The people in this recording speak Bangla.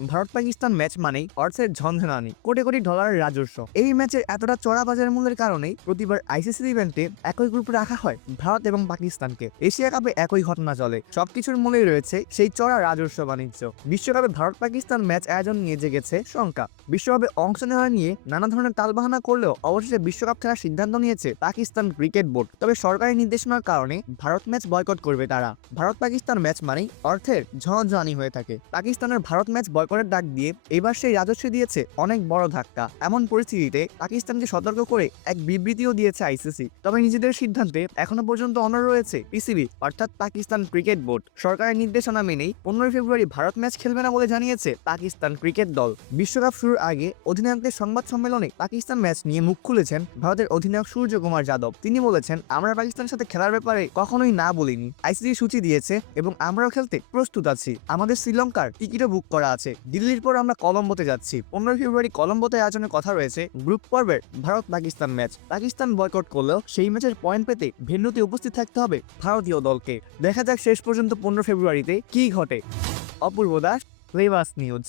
ভারত পাকিস্তান ম্যাচ মানেই অর্থের ঝনঝনানি, কোটি কোটি ডলারের রাজস্ব। এই ম্যাচের এতটা চড়া বাজার মূল্যের কারণেই প্রতিবার আইসিসি ইভেন্টে একই গ্রুপে রাখা হয় ভারত এবং পাকিস্তানকে। এশিয়া কাপে একই ঘটনা চলে, সবকিছুর মূলেই রয়েছে সেই চড়া রাজস্ব বাণিজ্য। বিশ্বকাপে ভারত পাকিস্তান ম্যাচ আয়োজন নিয়ে জেগেছে শঙ্কা। বিশ্বকাপে অংশ নেওয়া নিয়ে নানা ধরনের তালবাহানা করলেও অবশেষে বিশ্বকাপ খেলার সিদ্ধান্ত নিয়েছে পাকিস্তান ক্রিকেট বোর্ড। তবে সরকারি নির্দেশনার কারণে ভারত ম্যাচ বয়কট করবে তারা। ভারত পাকিস্তান ম্যাচ মানেই অর্থের ঝনঝনানি হয়ে থাকে। পাকিস্তানের ভারত ম্যাচ বয়কটের ডাক দিয়ে এবার সেই রাজস্ব দিয়েছে অনেক বড় ধাক্কা। এমন পরিস্থিতিতে পাকিস্তানকে সতর্ক করে এক বিবৃতিও দিয়েছে আইসিসি। তবে নিজেদের সিদ্ধান্তে এখনো পর্যন্ত অনড় রয়েছে পিসিবি অর্থাৎ পাকিস্তান ক্রিকেট বোর্ড। সরকারের নির্দেশনা মেনেই 15 ফেব্রুয়ারি ভারত ম্যাচ খেলবে না বলে জানিয়েছে পাকিস্তান ক্রিকেট দল। বিশ্বকাপ শুরুর আগে অধিনায়কদের সংবাদ সম্মেলনে পাকিস্তান ম্যাচ নিয়ে মুখ খুলেছেন ভারতের অধিনায়ক সূর্যকুমার যাদব। তিনি বলেছেন, আমরা পাকিস্তানের সাথে খেলার ব্যাপারে কখনোই না বলিনি। আইসিসি সূচি দিয়েছে এবং আমরাও খেলতে প্রস্তুত আছি। আমাদের শ্রীলঙ্কার টিকিটও বুক করা আছে। দিল্লির পর আমরা কলম্বোতে যাচ্ছি। 15 ফেব্রুয়ারি কলম্বোতে আয়োজনের কথা রয়েছে গ্রুপ পর্বের ভারত পাকিস্তান ম্যাচ। পাকিস্তান বয়কট করলেও সেই ম্যাচের পয়েন্ট পেতে ভেন্যুতে উপস্থিত থাকতে হবে ভারতীয় দলকে। দেখা যাক শেষ পর্যন্ত 15 ফেব্রুয়ারিতে কি ঘটে। অপূর্ব দাস, ফ্লেভার্স নিউজ।